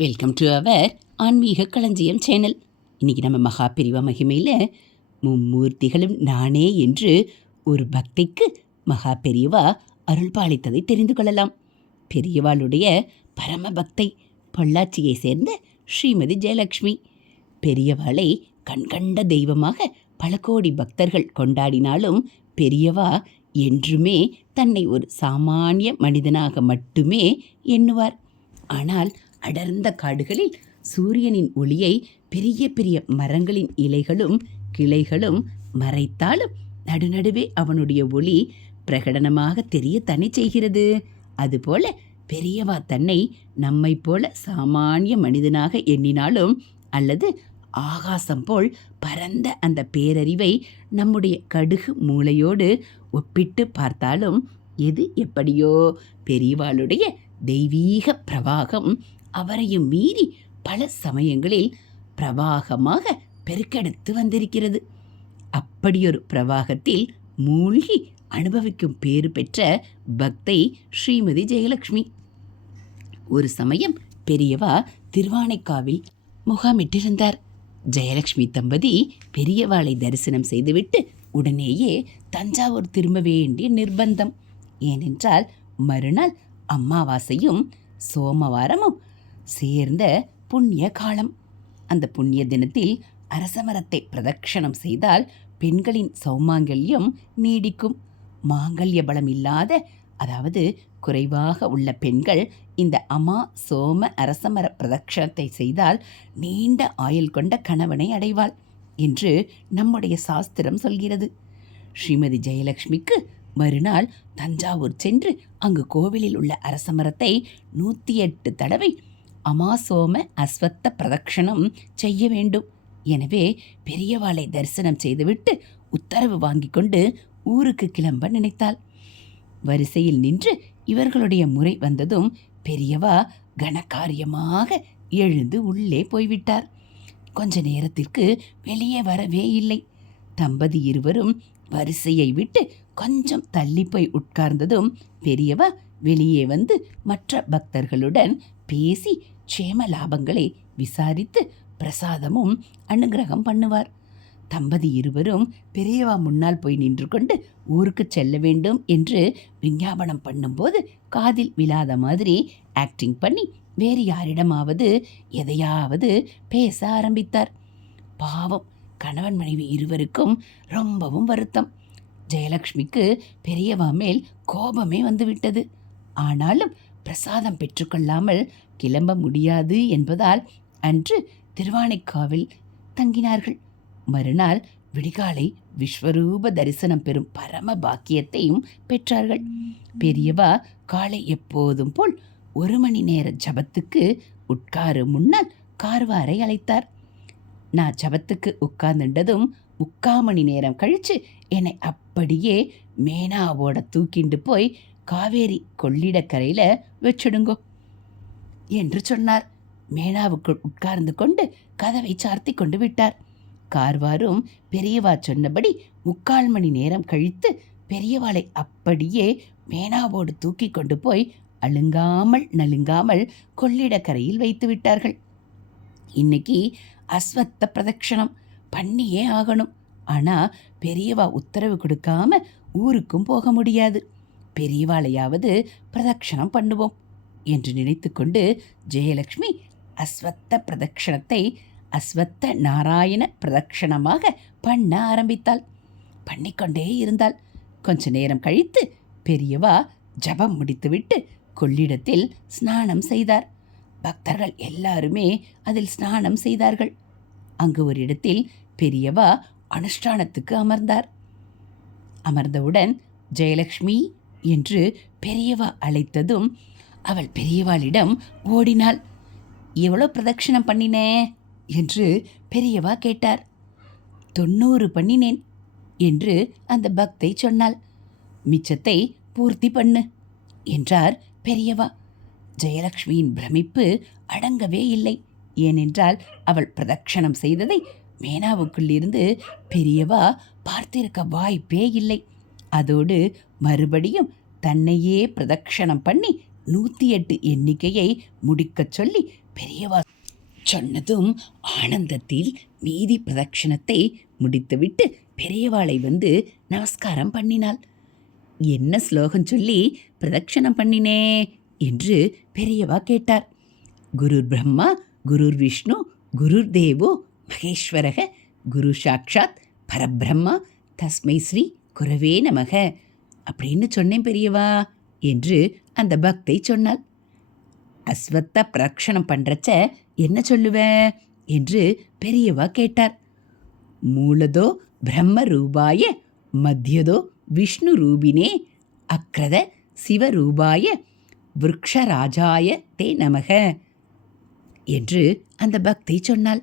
Welcome to our ஆன்மீக களஞ்சியம் channel இன்னைக்கு நம்ம மகா பிரிவா மகிமையில் மும்மூர்த்திகளும் நானே என்று ஒரு பக்திக்கு மகா பெரியவா அருள் பாலித்ததை தெரிந்து கொள்ளலாம். பெரியவாளுடைய பரம பக்தை பொள்ளாச்சியை சேர்ந்த ஸ்ரீமதி ஜெயலக்ஷ்மி. பெரியவாளை கண்கண்ட தெய்வமாக பல கோடி பக்தர்கள் கொண்டாடினாலும் பெரியவா என்றுமே தன்னை ஒரு சாமானிய மனிதனாக மட்டுமே எண்ணுவார். ஆனால் அடர்ந்த காடுகளில் சூரியனின் ஒளியை பெரிய பெரிய மரங்களின் இலைகளும் கிளைகளும் மறைத்தாலும் நடுநடுவே அவனுடைய ஒளி பிரகடனமாக தெரிய தனி செய்கிறது. அதுபோல பெரியவா தன்னை நம்மை போல சாமானிய மனிதனாக எண்ணினாலும் அல்லது ஆகாசம் போல் பரந்த அந்த பேரறிவை நம்முடைய கடுகு மூளையோடு ஒப்பிட்டு பார்த்தாலும் எது எப்படியோ பெரியவாளுடைய தெய்வீக பிரவாகம் அவரையும் மீறி பல சமயங்களில் பிரவாகமாக பெருக்கெடுத்து வந்திருக்கிறது. அப்படியொரு பிரவாகத்தில் மூழ்கி அனுபவிக்கும் பேறு பெற்ற பக்தை ஸ்ரீமதி ஜெயலக்ஷ்மி. ஒரு சமயம் பெரியவா திருவானைக்காவில் முகாமிட்டிருந்தார். ஜெயலக்ஷ்மி தம்பதி பெரியவாளை தரிசனம் செய்துவிட்டு உடனேயே தஞ்சாவூர் திரும்ப வேண்டிய நிர்பந்தம். ஏனென்றால் மறுநாள் அமாவாசையும் சோமவாரமும் சேர்ந்த புண்ணிய காலம். அந்த புண்ணிய தினத்தில் அரசமரத்தை பிரதட்சணம் செய்தால் பெண்களின் சௌமாங்கல்யம் நீடிக்கும். மாங்கல்ய பலம் இல்லாத அதாவது குறைவாக உள்ள பெண்கள் இந்த அமா சோம அரசமர பிரதட்சணத்தை செய்தால் நீண்ட ஆயுள் கொண்ட கணவனை அடைவாள் என்று நம்முடைய சாஸ்திரம் சொல்கிறது. ஸ்ரீமதி ஜெயலக்ஷ்மிக்கு மறுநாள் தஞ்சாவூர் சென்று அங்கு கோவிலில் உள்ள அரசமரத்தை நூற்றி எட்டு தடவை அமாசோம அஸ்வத்த பிரதக்ஷணம் செய்ய வேண்டும். எனவே பெரியவாளை தரிசனம் செய்துவிட்டு உத்தரவு வாங்கி கொண்டு ஊருக்கு கிளம்ப நினைத்தாள். வரிசையில் நின்று இவர்களுடைய முறை வந்ததும் பெரியவா கனகாரியமாக எழுந்து உள்ளே போய்விட்டார். கொஞ்ச நேரத்திற்கு வெளியே வரவே இல்லை. தம்பதி இருவரும் வரிசையை விட்டு கொஞ்சம் தள்ளி போய் உட்கார்ந்ததும் பெரியவா வெளியே வந்து மற்ற பக்தர்களுடன் பேசி க்ஷேம லாபங்களை விசாரித்து பிரசாதமும் அனுகிரகம் பண்ணுவார். தம்பதி இருவரும் பெரியவா முன்னால் போய் நின்று கொண்டு ஊருக்கு செல்ல வேண்டும் என்று விஞ்ஞாபனம் பண்ணும்போது காதில் விழாத மாதிரி ஆக்டிங் பண்ணி வேறு யாரிடமாவது எதையாவது பேச ஆரம்பித்தார். பாவம் கணவன் மனைவி இருவருக்கும் ரொம்பவும் வருத்தம். ஜெயலக்ஷ்மிக்கு பெரியவா மேல் கோபமே வந்துவிட்டது. ஆனாலும் பிரசாதம் பெற்றுக்கொள்ளாமல் கிளம்ப முடியாது என்பதால் அன்று திருவானைக்காவில் தங்கினார்கள். மறுநாள் விடிகாலை விஸ்வரூப தரிசனம் பெறும் பரம பாக்கியத்தையும் பெற்றார்கள். பெரியவா காலை எப்போதும் போல் ஒரு மணி நேர ஜபத்துக்கு உட்காரு முன்னால் கார்வாரை அழைத்தார். நான் ஜபத்துக்கு உட்கார்ந்துட்டதும் முக்கா மணி நேரம் கழிச்சு என்னை அப்படியே மேனாவோட தூக்கிண்டு போய் காவேரி கொள்ளிடக்கரையில் வச்சுடுங்கோ என்று சொன்னார். மேனாவுக்குள் உட்கார்ந்து கொண்டு கதவை சார்த்தி கொண்டு விட்டார். கார்வாரும் பெரியவா சொன்னபடி முக்கால் மணி நேரம் கழித்து பெரியவாளை அப்படியே மேனாவோடு தூக்கி கொண்டு போய் அழுங்காமல் நலுங்காமல் கொள்ளிடக்கரையில் வைத்து விட்டார்கள். இன்னைக்கு அஸ்வத்த பிரதட்சணம் பண்ணியே ஆகணும். ஆனால் பெரியவா உத்தரவு கொடுக்காம ஊருக்கும் போக முடியாது. பெரியவாளையாவது பிரதட்சணம் பண்ணுவோம் என்று நினைத்துக்கொண்டு ஜெயலக்ஷ்மி அஸ்வத்த பிரதட்சணத்தை அஸ்வத்த நாராயண பிரதட்சணமாக பண்ண ஆரம்பித்தாள். பண்ணிக்கொண்டே இருந்தாள். கொஞ்ச நேரம் கழித்து பெரியவா ஜபம் முடித்துவிட்டு கொள்ளிடத்தில் ஸ்நானம் செய்தார். பக்தர்கள் எல்லாருமே அதில் ஸ்நானம் செய்தார்கள். அங்கு ஒரு இடத்தில் பெரியவா அனுஷ்டானத்துக்கு அமர்ந்தார். அமர்ந்தவுடன் ஜெயலக்ஷ்மி என்று பெரியவா அழைத்ததும் அவள் பெரியவாளிடம் ஓடினாள். எவ்வளோ பிரதட்சிணம் பண்ணினே? என்று பெரியவா கேட்டார். தொண்ணூறு பண்ணினேன் என்று அந்த பக்தை சொன்னாள். மிச்சத்தை பூர்த்தி பண்ணு என்றார் பெரியவா. ஜெயலக்ஷ்மியின் பிரமிப்பு அடங்கவே இல்லை ஏனென்றால் அவள் பிரதட்சணம் செய்ததை மேனாவுக்குள்ளிருந்து பெரியவா பார்த்திருக்க வாய்ப்பே இல்லை. அதோடு மறுபடியும் தன்னையே பிரதட்சணம் பண்ணி நூற்றி எட்டு எண்ணிக்கையை முடிக்கச் சொல்லி பெரியவா சொன்னதும் ஆனந்தத்தில் மீதி பிரதட்சணத்தை முடித்துவிட்டு பெரியவாளை வந்து நமஸ்காரம் பண்ணினாள். என்ன ஸ்லோகம் சொல்லி பிரதட்சணம் பண்ணினே? என்று பெரியவா கேட்டார். குரு பிரம்மா குருர் விஷ்ணு குருர் தேவோ மகேஸ்வரக குரு சாக்ஷாத் பரபிரம்மா தஸ்மை ஸ்ரீ குரவே நமக. அப்படின்னு சொன்னேன் பெரியவா என்று அந்த பக்தை சொன்னாள். அஸ்வத்த பிரக்ஷணம் பண்ணுறச்ச என்ன சொல்லுவ? என்று பெரியவா கேட்டார். மூலதோ பிரம்ம ரூபாய மத்தியதோ விஷ்ணு ரூபினே அக்ரத சிவரூபாய விரக்ஷராஜாய தே நமக என்று அந்த பக்தை சொன்னாள்.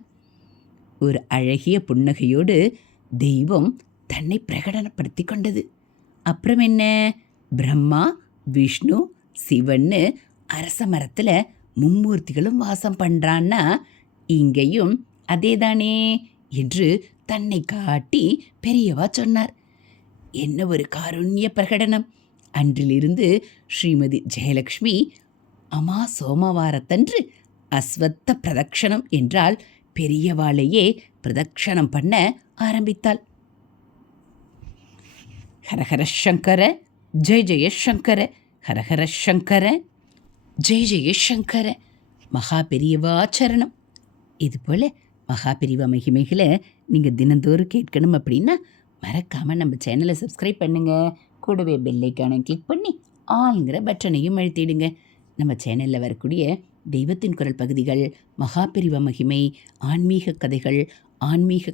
ஒரு அழகிய புன்னகையோடு தெய்வம் தன்னை பிரகடனப்படுத்தி கொண்டது அப்புறம் என்ன? பிரம்மா விஷ்ணு சிவன்னு அரச மரத்தில் மும்மூர்த்திகளும் வாசம் பண்ணுறான்னா இங்கேயும் அதேதானே என்று தன்னை காட்டி பெரியவா சொன்னார். என்ன ஒரு காருண்ய பிரகடனம். அன்றிலிருந்து ஸ்ரீமதி ஜெயலக்ஷ்மி அமா சோமவாரத்தன்று அஸ்வத்த பிரதக்ஷணம் என்றால் பெரியவாளையே பிரதக்ஷணம் பண்ண ஆரம்பித்தாள். ஹரஹர சங்கர ஜெய ஜெயசங்கர ஹரஹர சங்கர ஜெய ஜெயசங்கர மகா பெரியவாச்சரணம் இதுபோல் மகா பெரியவா மகிமைகளை நீங்கள் தினந்தோறும் கேட்கணும் அப்படின்னா மறக்காமல் நம்ம சேனலை சப்ஸ்கிரைப் பண்ணுங்கள் கூடவே பெல்லைக்கான கிளிக் பண்ணி ஆளுங்கிற பட்டனையும் அழுத்திடுங்க. நம்ம சேனலில் வரக்கூடிய தெய்வத்தின் குரல் பகுதிகள் மகாபெரிவ மகிமை ஆன்மீக கதைகள் ஆன்மீக